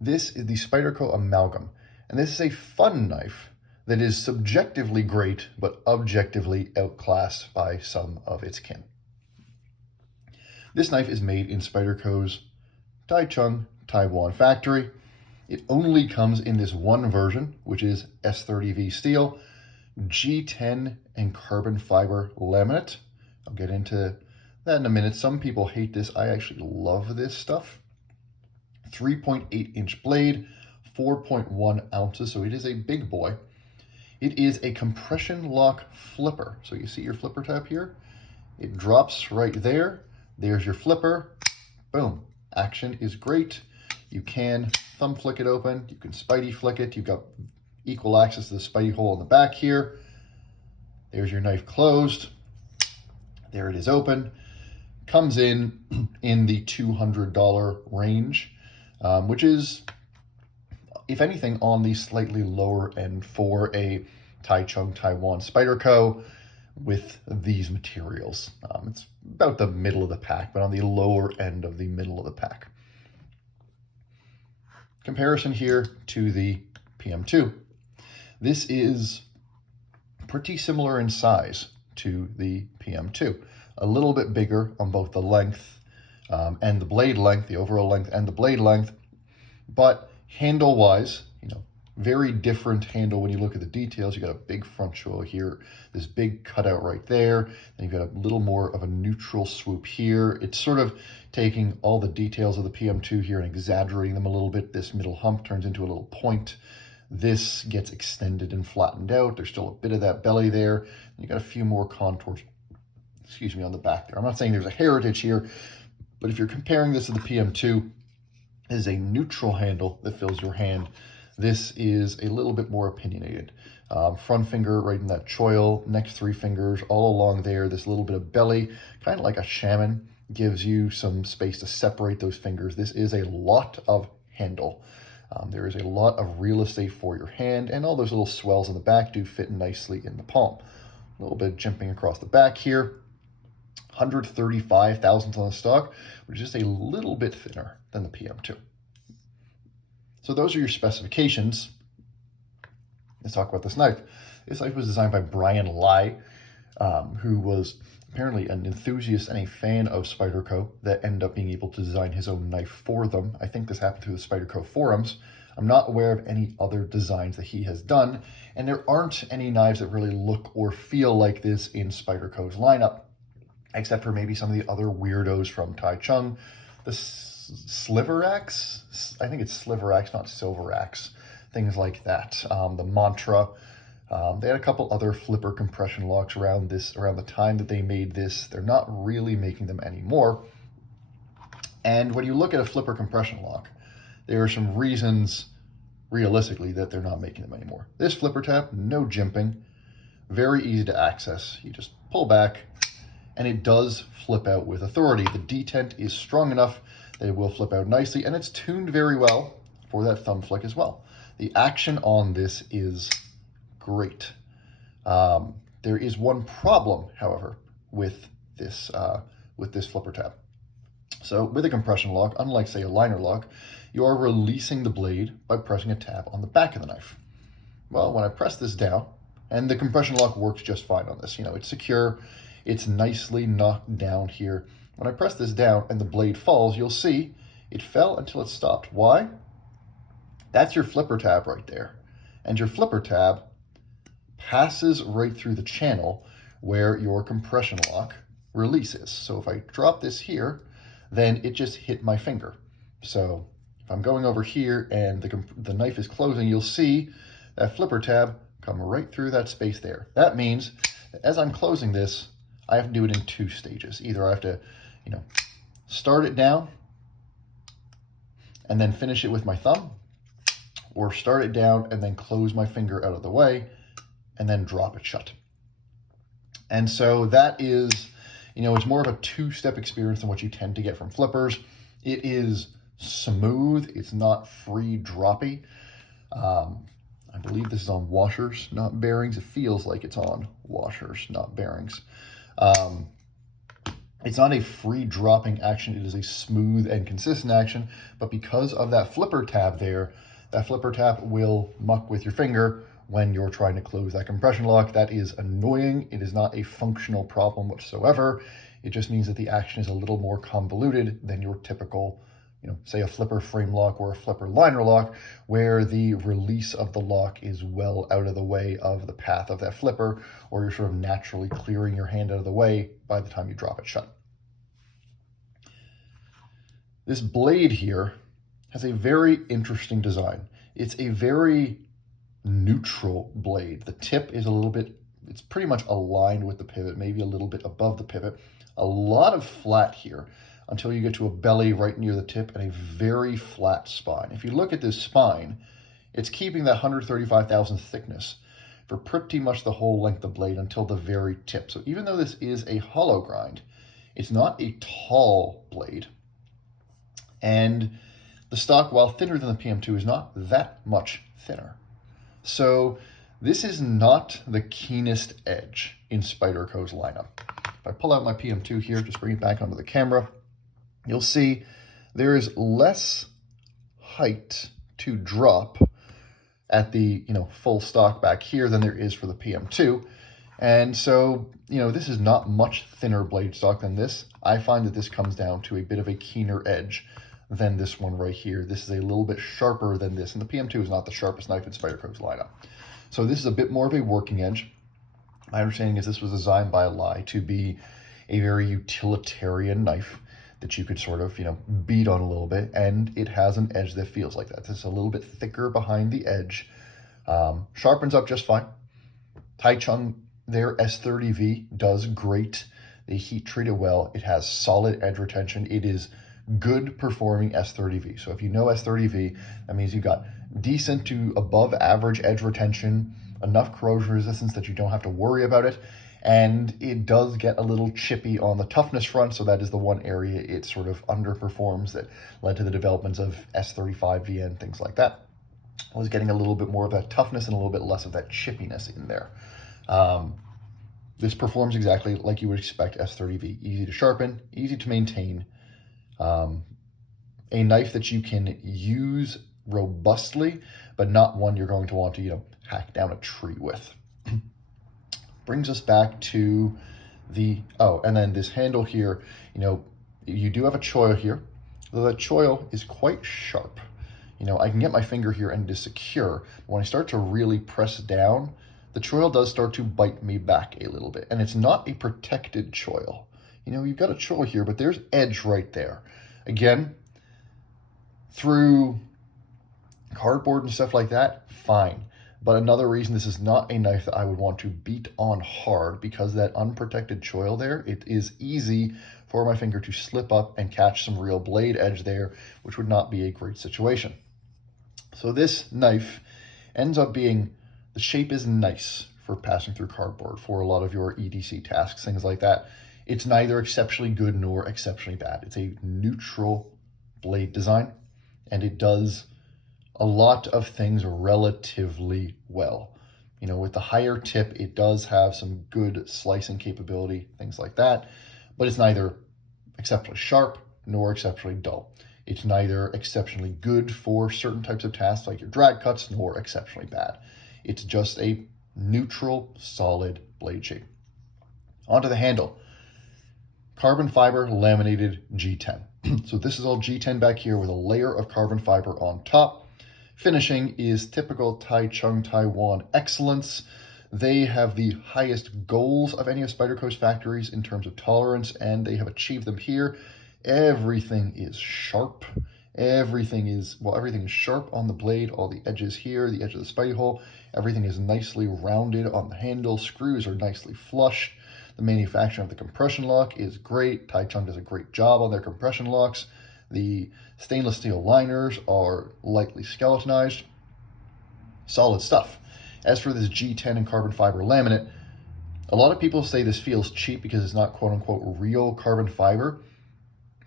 This is the Spyderco Amalgam, and this is a fun knife that is subjectively great, but objectively outclassed by some of its kin. This knife is made in Spyderco's Taichung, Taiwan factory. It only comes in this one version, which is S30V steel, G10 and carbon fiber laminate. I'll get into that in a minute. Some people hate this. I actually love this stuff. 3.8-inch blade, 4.1 ounces, so it is a big boy. It is a compression lock flipper. So you see your flipper tab here? It drops right there. There's your flipper. Boom. Action is great. You can thumb flick it open. You can Spidey flick it. You've got equal access to the Spidey hole in the back here. There's your knife closed. There it is open. Comes in the $200 range, which is, if anything, on the slightly lower end for a Taichung Taiwan Spyderco with these materials. It's about the middle of the pack, but on the lower end of the middle of the pack. Comparison here to the PM2. This is pretty similar in size to the PM2. A little bit bigger on both the length and the blade length, the overall length and the blade length, but handle-wise, very different handle when you look at the details. You got a big front show here, this big cutout right there, then you've got a little more of a neutral swoop here. It's sort of taking all the details of the PM2 here and exaggerating them a little bit. This middle hump turns into a little point. This gets extended and flattened out. There's still a bit of that belly there. You got a few more contours, on the back there. I'm not saying there's a heritage here, but if you're comparing this to the PM2, it is a neutral handle that fills your hand. This is a little bit more opinionated. Front finger right in that choil, next three fingers all along there, this little bit of belly, kind of like a shaman, gives you some space to separate those fingers. This is a lot of handle. There is a lot of real estate for your hand, and all those little swells in the back do fit nicely in the palm. A little bit of jimping across the back here. 135 thousandths on the stock, which is just a little bit thinner than the PM2. So those are your specifications. Let's talk about this knife. This knife was designed by Brian Lai, who was apparently an enthusiast and a fan of Spyderco that ended up being able to design his own knife for them. I think this happened through the Spyderco forums. I'm not aware of any other designs that he has done, and there aren't any knives that really look or feel like this in Spyderco's lineup, except for maybe some of the other weirdos from Taichung. The Sliverax, I think it's Sliverax, not Silverax, things like that. The Mantra, they had a couple other flipper compression locks around the time that they made this. They're not really making them anymore. And when you look at a flipper compression lock, there are some reasons, realistically, that they're not making them anymore. This flipper tab, no jimping, very easy to access. You just pull back, and it does flip out with authority. The detent is strong enough that it will flip out nicely, and it's tuned very well for that thumb flick as well. The action on this is great. There is one problem, however, with this flipper tab. So with a compression lock, unlike say a liner lock, you are releasing the blade by pressing a tab on the back of the knife. Well, when I press this down, and the compression lock works just fine on this, it's secure, it's nicely knocked down here. When I press this down and the blade falls, you'll see it fell until it stopped. Why? That's your flipper tab right there. And your flipper tab passes right through the channel where your compression lock releases. So if I drop this here, then it just hit my finger. So if I'm going over here and the knife is closing, you'll see that flipper tab come right through that space there. That means that as I'm closing this, I have to do it in two stages. Either I have to, start it down and then finish it with my thumb, or start it down and then close my finger out of the way and then drop it shut. And so that is, it's more of a two-step experience than what you tend to get from flippers. It is smooth. It's not free droppy. I believe this is on washers, not bearings. It feels like it's on washers, not bearings. It's not a free dropping action, it is a smooth and consistent action, but because of that flipper tab there, that flipper tab will muck with your finger when you're trying to close that compression lock. That is annoying. It is not a functional problem whatsoever. It just means that the action is a little more convoluted than your typical, say a flipper frame lock or a flipper liner lock, where the release of the lock is well out of the way of the path of that flipper, or you're sort of naturally clearing your hand out of the way by the time you drop it shut. This blade here has a very interesting design. It's a very neutral blade. The tip is it's pretty much aligned with the pivot, maybe a little bit above the pivot. A lot of flat here until you get to a belly right near the tip and a very flat spine. If you look at this spine, it's keeping that 135 thousandths thickness for pretty much the whole length of the blade until the very tip. So even though this is a hollow grind, it's not a tall blade. And the stock, while thinner than the PM2, is not that much thinner. So this is not the keenest edge in Spyderco's lineup. If I pull out my PM2 here, just bring it back onto the camera, you'll see there is less height to drop at the full stock back here than there is for the PM2. And so, this is not much thinner blade stock than this. I find that this comes down to a bit of a keener edge than this one right here. This is a little bit sharper than this, and the PM2 is not the sharpest knife in Spyderco's lineup. So this is a bit more of a working edge. My understanding is this was designed by Ally to be a very utilitarian knife that you could sort of, beat on a little bit, and it has an edge that feels like that. This is a little bit thicker behind the edge. Sharpens up just fine. Taichung, their S30V, does great. They heat treat it well. It has solid edge retention. It is good performing S30V. So if you know S30V, that means you've got decent to above average edge retention, enough corrosion resistance that you don't have to worry about it, and it does get a little chippy on the toughness front, so that is the one area it sort of underperforms that led to the developments of S35V and things like that. I was getting a little bit more of that toughness and a little bit less of that chippiness in there. This performs exactly like you would expect S30V. Easy to sharpen, easy to maintain, a knife that you can use robustly, but not one you're going to want to, hack down a tree with. Brings us back to and then this handle here, you do have a choil here, though that choil is quite sharp. I can get my finger here and it is secure. When I start to really press down, the choil does start to bite me back a little bit, and it's not a protected choil. You've got a choil here, but there's edge right there. Again, through cardboard and stuff like that, fine. But another reason this is not a knife that I would want to beat on hard, because that unprotected choil there, it is easy for my finger to slip up and catch some real blade edge there, which would not be a great situation. So this knife ends up being, the shape is nice for passing through cardboard for a lot of your EDC tasks, things like that. It's neither exceptionally good nor exceptionally bad. It's a neutral blade design, and it does a lot of things relatively well. With the higher tip, it does have some good slicing capability, things like that, but it's neither exceptionally sharp nor exceptionally dull. It's neither exceptionally good for certain types of tasks like your drag cuts, nor exceptionally bad. It's just a neutral, solid blade shape. Onto the handle. Carbon fiber laminated G10. So this is all G10 back here with a layer of carbon fiber on top. Finishing is typical Taichung Taiwan excellence. They have the highest goals of any of Spyderco's factories in terms of tolerance, and they have achieved them here. Everything is sharp. Everything is sharp on the blade. All the edges here, the edge of the spidey hole, everything is nicely rounded on the handle. Screws are nicely flush. The manufacturing of the compression lock is great. Taichung does a great job on their compression locks. The stainless steel liners are lightly skeletonized. Solid stuff. As for this G10 and carbon fiber laminate, a lot of people say this feels cheap because it's not quote-unquote real carbon fiber,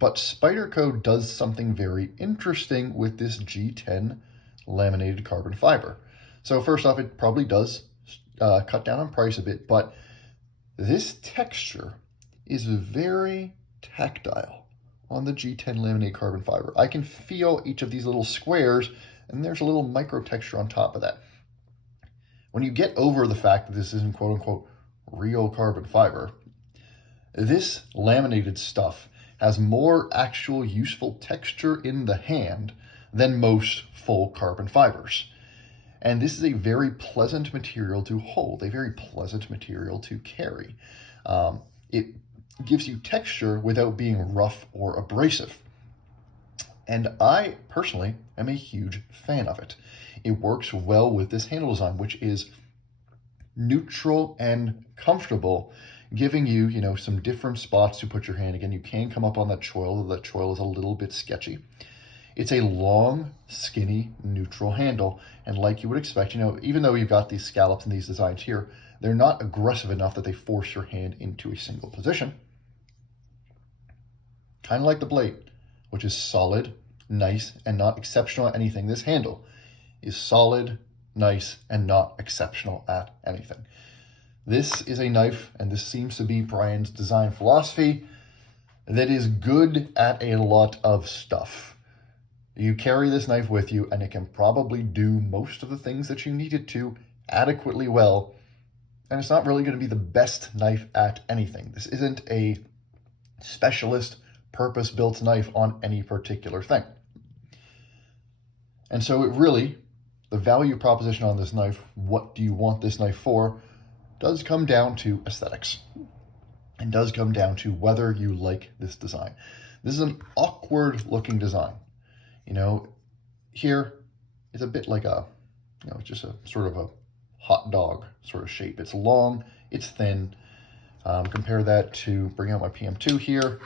but Spyderco does something very interesting with this G10 laminated carbon fiber. So first off, it probably does cut down on price a bit, but this texture is very tactile on the G10 laminate carbon fiber. I can feel each of these little squares, and there's a little micro texture on top of that. When you get over the fact that this isn't quote unquote real carbon fiber, this laminated stuff has more actual useful texture in the hand than most full carbon fibers. And this is a very pleasant material to hold, a very pleasant material to carry. It gives you texture without being rough or abrasive. And I personally am a huge fan of it. It works well with this handle design, which is neutral and comfortable, giving you, some different spots to put your hand. Again, you can come up on that choil. That choil is a little bit sketchy. It's a long, skinny, neutral handle. And like you would expect, even though you've got these scallops and these designs here, they're not aggressive enough that they force your hand into a single position. Kind of like the blade, which is solid, nice, and not exceptional at anything. This handle is solid, nice, and not exceptional at anything. This is a knife, and this seems to be Brian's design philosophy, that is good at a lot of stuff. You carry this knife with you, and it can probably do most of the things that you need it to adequately well, and it's not really going to be the best knife at anything. This isn't a specialist, purpose-built knife on any particular thing. And so it really, the value proposition on this knife, what do you want this knife for, does come down to aesthetics. And does come down to whether you like this design. This is an awkward looking design. Here it's a bit like it's just a sort of a hot dog sort of shape. It's long, it's thin. Compare that to, bring out my PM2 here.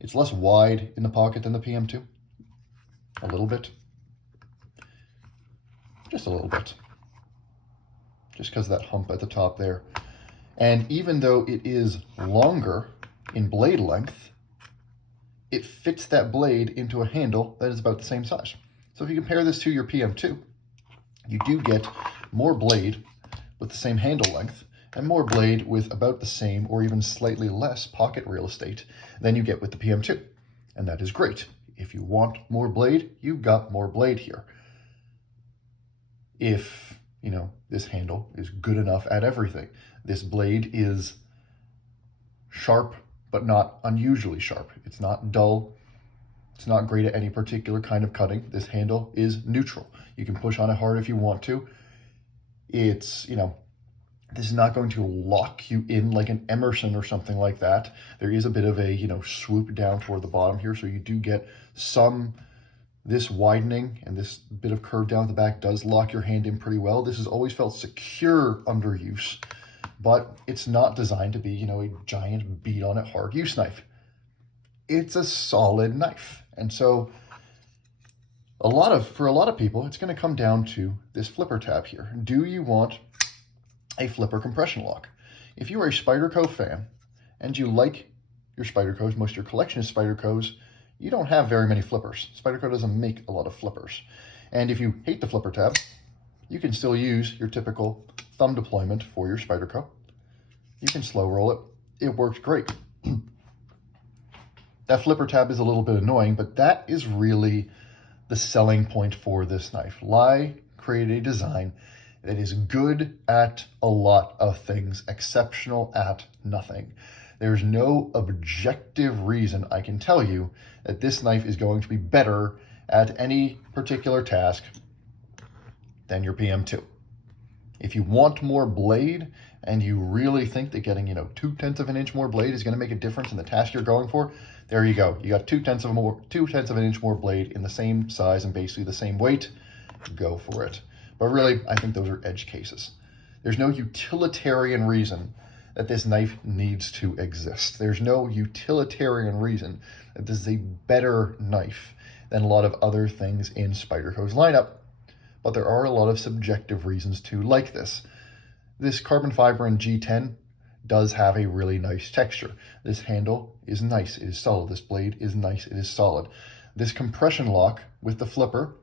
It's less wide in the pocket than the PM2. A little bit. Just a little bit. Just because of that hump at the top there. And even though it is longer in blade length, it fits that blade into a handle that is about the same size. So if you compare this to your PM2, you do get more blade with the same handle length and more blade with about the same or even slightly less pocket real estate than you get with the PM2. And that is great. If you want more blade, you've got more blade here. If, this handle is good enough at everything. This blade is sharp, but not unusually sharp. It's not dull. It's not great at any particular kind of cutting. This handle is neutral. You can push on it hard if you want to. It's, this is not going to lock you in like an Emerson or something like that. There is a bit of a, swoop down toward the bottom here. So you do get this widening, and this bit of curve down at the back does lock your hand in pretty well. This has always felt secure under use, but it's not designed to be, a giant beat on it hard use knife. It's a solid knife. And so for a lot of people, it's going to come down to this flipper tab here. Do you want a flipper compression lock? If you are a Spyderco fan and you like your Spydercos, most of your collection is Spydercos, you don't have very many flippers. Spyderco doesn't make a lot of flippers. And if you hate the flipper tab, you can still use your typical thumb deployment for your Spyderco. You can slow roll it. It works great. That flipper tab is a little bit annoying, but that is really the selling point for this knife. Lai created a design that is good at a lot of things, exceptional at nothing. There's no objective reason I can tell you that this knife is going to be better at any particular task than your PM2. If you want more blade and you really think that getting, 0.2 of an inch more blade is going to make a difference in the task you're going for, there you go. You got 0.2 of an inch more blade in the same size and basically the same weight. Go for it. But really, I think those are edge cases. There's no utilitarian reason that this knife needs to exist. There's no utilitarian reason that this is a better knife than a lot of other things in Spyderco's lineup. But there are a lot of subjective reasons to like this. This carbon fiber in G10 does have a really nice texture. This handle is nice, it is solid. This blade is nice, it is solid. This compression lock with the flipper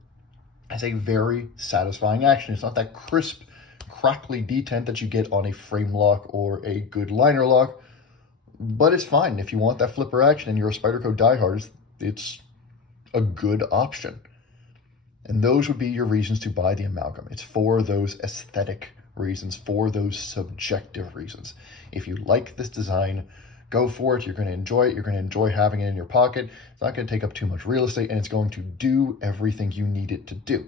has a very satisfying action. It's not that crisp, crackly detent that you get on a frame lock or a good liner lock. But it's fine. If you want that flipper action and you're a Spyderco diehard, it's a good option. And those would be your reasons to buy the Amalgam. It's for those aesthetic reasons, for those subjective reasons. If you like this design, go for it. You're going to enjoy it. You're going to enjoy having it in your pocket. It's not going to take up too much real estate, and it's going to do everything you need it to do.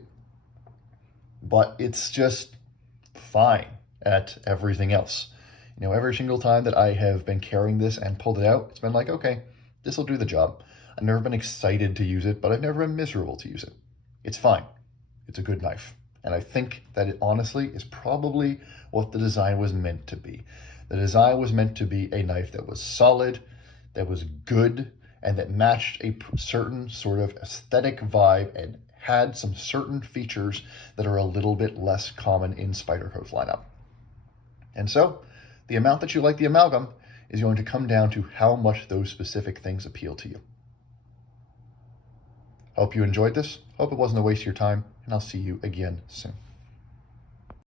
But it's just fine at everything else. You know, every single time that I have been carrying this and pulled it out, it's been like, okay, this will do the job. I've never been excited to use it, but I've never been miserable to use it. It's fine. It's a good knife. And I think that it honestly is probably what the design was meant to be. The design was meant to be a knife that was solid, that was good, and that matched a certain sort of aesthetic vibe and had some certain features that are a little bit less common in Spyderco's lineup. And so, the amount that you like the Amalgam is going to come down to how much those specific things appeal to you. Hope you enjoyed this. Hope it wasn't a waste of your time, and I'll see you again soon.